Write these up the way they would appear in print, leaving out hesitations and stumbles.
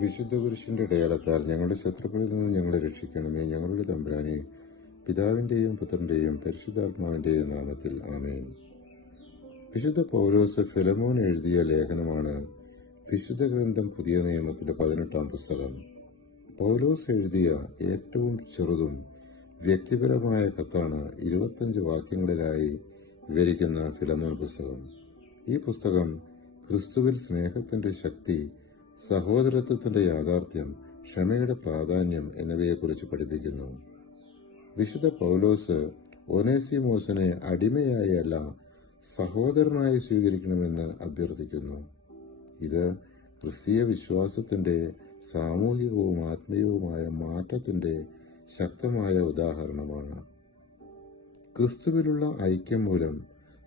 വിശുദ്ധ പുരുഷന്റെ അടയാളത്താൽ ഞങ്ങളുടെ ശത്രുക്കളിൽ നിന്ന് ഞങ്ങളെ രക്ഷിക്കണമേ. ഞങ്ങളുടെ തമ്പുരാനെ, പിതാവിന്റെയും പുത്രന്റെയും പരിശുദ്ധാത്മാവിന്റെയും നാമത്തിൽ ആമേൻ. വിശുദ്ധ പൗലോസ് ഫിലമോൻ എഴുതിയ ലേഖനമാണ് വിശുദ്ധ ഗ്രന്ഥം പുതിയ നിയമത്തിലെ 18-ാം പുസ്തകം. പൗലോസ് എഴുതിയ ഏറ്റവും ചെറുതും വ്യക്തിപരമായ കത്താണ് 25 വാക്യങ്ങളിലായി വിവരിക്കുന്ന ഫിലമോൻ പുസ്തകം. ഈ പുസ്തകം ക്രിസ്തുവിൽ സ്നേഹത്തിന്റെ ശക്തി, സഹോദരത്വത്തിന്റെ യാഥാർത്ഥ്യം, ക്ഷമയുടെ പ്രാധാന്യം എന്നിവയെക്കുറിച്ച് പഠിപ്പിക്കുന്നു. വിശുദ്ധ പൗലോസ് ഒനേസിമോസിനെ അടിമയായി അല്ല, സഹോദരനായി സ്വീകരിക്കണമെന്ന് അഭ്യർത്ഥിക്കുന്നു. ഇത് ക്രിസ്തീയ വിശ്വാസത്തിന്റെ സാമൂഹികവും ആത്മീയവുമായ മാറ്റത്തിന്റെ ശക്തമായ ഉദാഹരണമാണ്. ക്രിസ്തുവിലുള്ള ഐക്യം മൂലം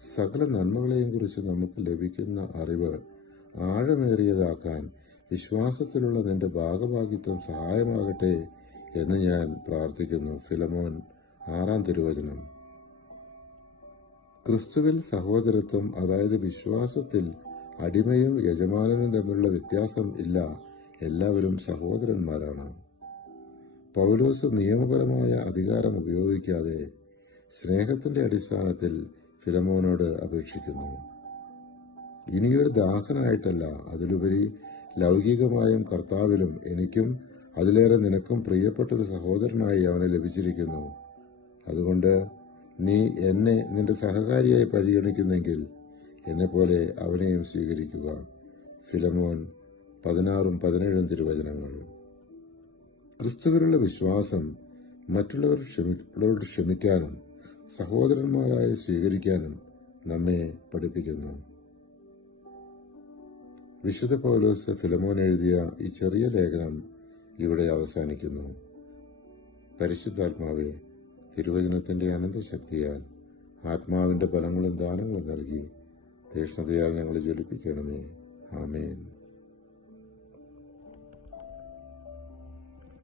സകല നന്മകളെയും കുറിച്ച് നമുക്ക് ലഭിക്കുന്ന അറിവ് ആഴമേറിയതാക്കാൻ വിശ്വാസത്തിലുള്ള നിന്റെ ഭാഗഭാഗിത്വം സഹായമാകട്ടെ എന്ന് ഞാൻ പ്രാർത്ഥിക്കുന്നു. ഫിലമോൻ 6-ാം തിരുവചനം. ക്രിസ്തുവിൽ സഹോദരത്വം, അതായത് വിശ്വാസത്തിൽ അടിമയും യജമാനനും തമ്മിലുള്ള വ്യത്യാസം ഇല്ല, എല്ലാവരും സഹോദരന്മാരാണ്. പൗലോസ് നിയമപരമായ അധികാരം ഉപയോഗിക്കാതെ സ്നേഹത്തിന്റെ അടിസ്ഥാനത്തിൽ ഫിലമോനോട് അപേക്ഷിക്കുന്നു. ഇനിയൊരു ദാസനായിട്ടല്ല, അതിലുപരി ലൗകികമായും കർത്താവിലും എനിക്കും അതിലേറെ നിനക്കും പ്രിയപ്പെട്ടൊരു സഹോദരനായി അവനെ ലഭിച്ചിരിക്കുന്നു. അതുകൊണ്ട് നീ എന്നെ നിന്റെ സഹകാരിയായി പരിഗണിക്കുന്നെങ്കിൽ എന്നെപ്പോലെ അവനെയും സ്വീകരിക്കുക. ഫിലമോൻ 16-ഉം 17-ഉം തിരുവചനങ്ങൾ. ക്രിസ്തുവിലുള്ള വിശ്വാസം മറ്റുള്ളവരോട് ക്ഷമിക്കാനും സഹോദരന്മാരായി സ്വീകരിക്കാനും നമ്മെ പഠിപ്പിക്കുന്നു. വിശുദ്ധ പൗലോസ് ഫിലമോൻ എഴുതിയ ഈ ചെറിയ ലേഖനം ഇവിടെ അവസാനിക്കുന്നു. പരിശുദ്ധാത്മാവെ, തിരുവചനത്തിന്റെ അനന്തശക്തിയാൽ ആത്മാവിന്റെ ഫലങ്ങളും ദാനങ്ങളും നൽകി തീക്ഷ്ണതയാൽ ഞങ്ങളെ ജ്വലിപ്പിക്കണമേ. ആമേൻ.